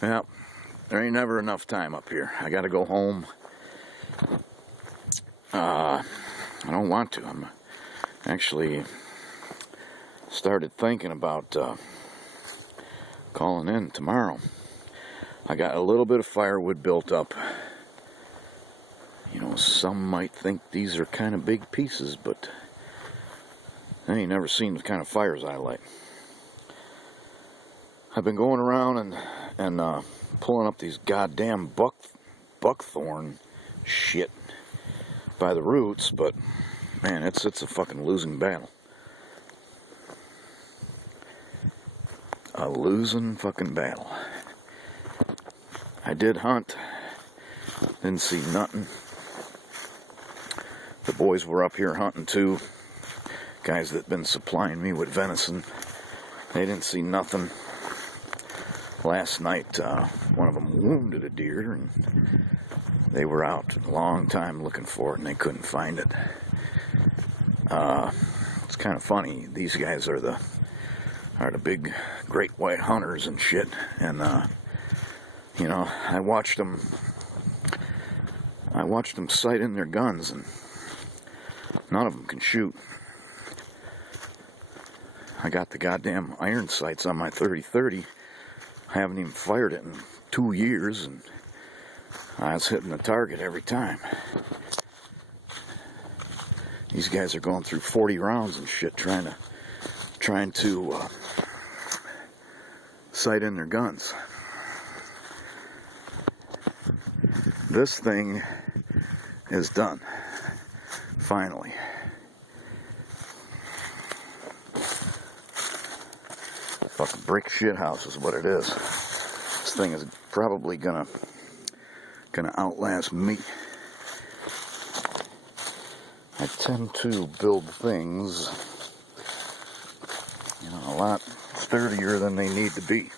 Well, there ain't never enough time up here. I gotta go home. I don't want to. I'm actually started thinking about calling in tomorrow. I got a little bit of firewood built up. You know, some might think these are kind of big pieces, but I ain't never seen the kind of fires I light. I've been going around and pulling up these goddamn buckthorn shit by the roots, but man, it's a fucking losing battle. A losing fucking battle. I did hunt, didn't see nothing. The boys were up here hunting too. Guys that been supplying me with venison, they didn't see nothing. Last night, one of them wounded a deer, and they were out a long time looking for it, and they couldn't find it. It's kind of funny. These guys are the big, great white hunters and shit, and you know, I watched them sight in their guns, and none of them can shoot. I got the goddamn iron sights on my 30-30. I haven't even fired it in 2 years, and I was hitting the target every time. These guys are going through 40 rounds and shit, trying to sight in their guns. This thing is done. Finally. Fucking brick shit house is what it is. This thing is probably gonna outlast me. I tend to build things, you know, a lot sturdier than they need to be.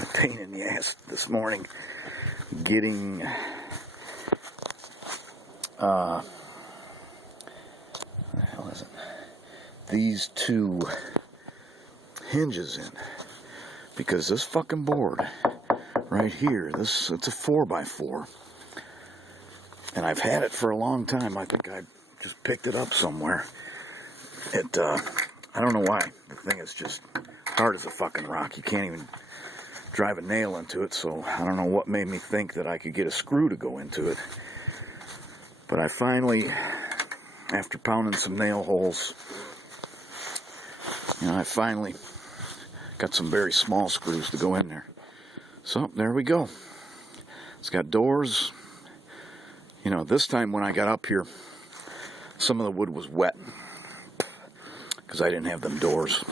A pain in the ass this morning getting what the hell is it? These two hinges in, because this fucking board right here, it's a 4x4, and I've had it for a long time. I think I just picked it up somewhere. I don't know why. The thing is just hard as a fucking rock. You can't even drive a nail into it, so I don't know what made me think that I could get a screw to go into it. But I finally, after pounding some nail holes, you know, I finally got some very small screws to go in there. So, there we go. It's got doors. You know, this time when I got up here, some of the wood was wet, because I didn't have them doors.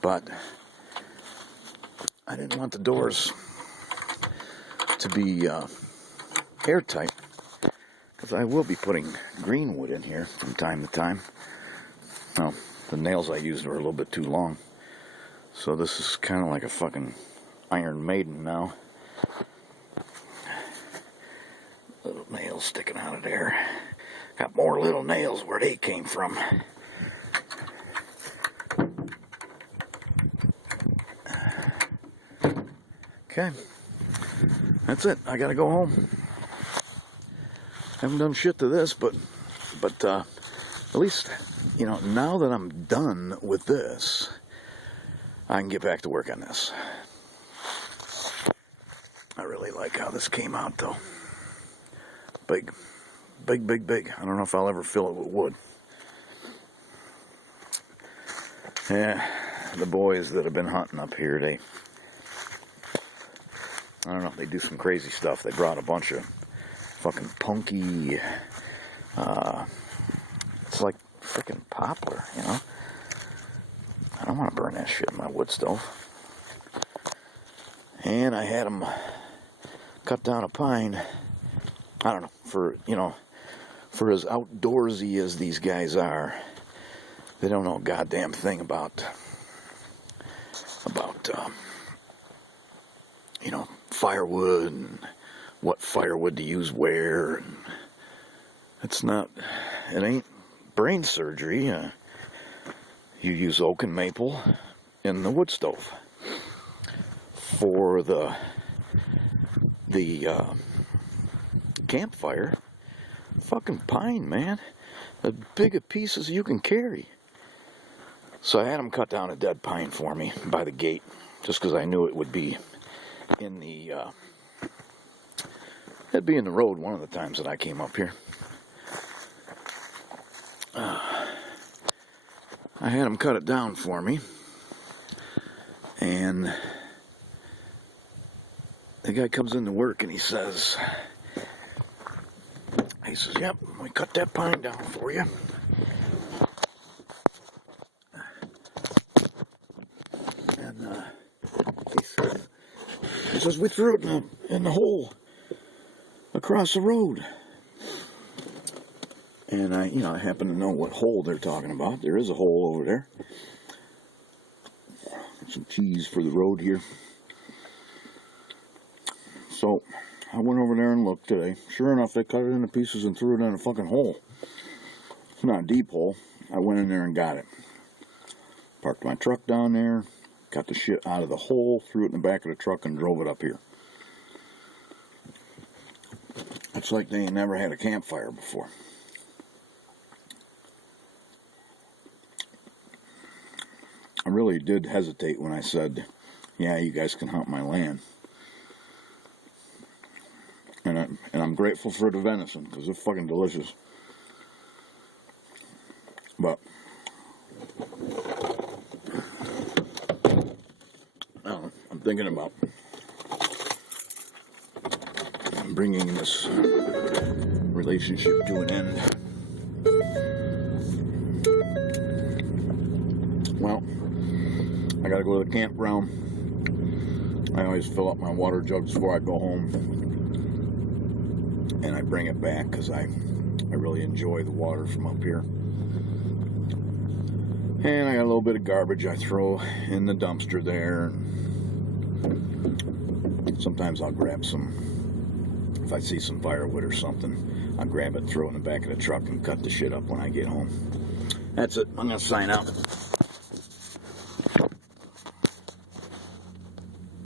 But I didn't want the doors to be airtight, because I will be putting green wood in here from time to time. Well, the nails I used were a little bit too long, so this is kind of like a fucking Iron Maiden now. Little nails sticking out of there. Got more little nails where they came from. Okay, that's it. I gotta go home. Haven't done shit to this, but at least, you know, now that I'm done with this, I can get back to work on this. I really like how this came out, though. Big. I don't know if I'll ever fill it with wood. Yeah, the boys that have been hunting up here, I don't know, they do some crazy stuff. They brought a bunch of fucking punky, it's like freaking poplar, you know? I don't want to burn that shit in my wood stove. And I had them cut down a pine. I don't know, for as outdoorsy as these guys are, they don't know a goddamn thing about you know, firewood and what firewood to use where. And it ain't brain surgery. you use oak and maple in the wood stove. For the campfire, fucking pine, man. As big a piece as you can carry. So I had them cut down a dead pine for me by the gate, just because I knew it would be in the it'd be in the road one of the times that I came up here. I had them cut it down for me, and the guy comes into work and he says, yep, we cut that pine down for you. And he says, we threw it in the hole across the road. And I happen to know what hole they're talking about. There is a hole over there. Some keys for the road here. So I went over there and looked today. Sure enough, they cut it into pieces and threw it in a fucking hole. It's not a deep hole. I went in there and got it. Parked my truck down there, got the shit out of the hole, threw it in the back of the truck, and drove it up here. It's like they ain't never had a campfire before. I really did hesitate when I said, yeah, you guys can hunt my land. And I'm grateful for the venison, because it's fucking delicious. But I'm thinking about bringing this relationship to an end. Well, I gotta go to the campground. I always fill up my water jugs before I go home, and I bring it back because I really enjoy the water from up here. And I got a little bit of garbage I throw in the dumpster there. Sometimes I'll grab some, if I see some firewood or something, I'll grab it, throw it in the back of the truck, and cut the shit up when I get home. That's it. I'm gonna sign out.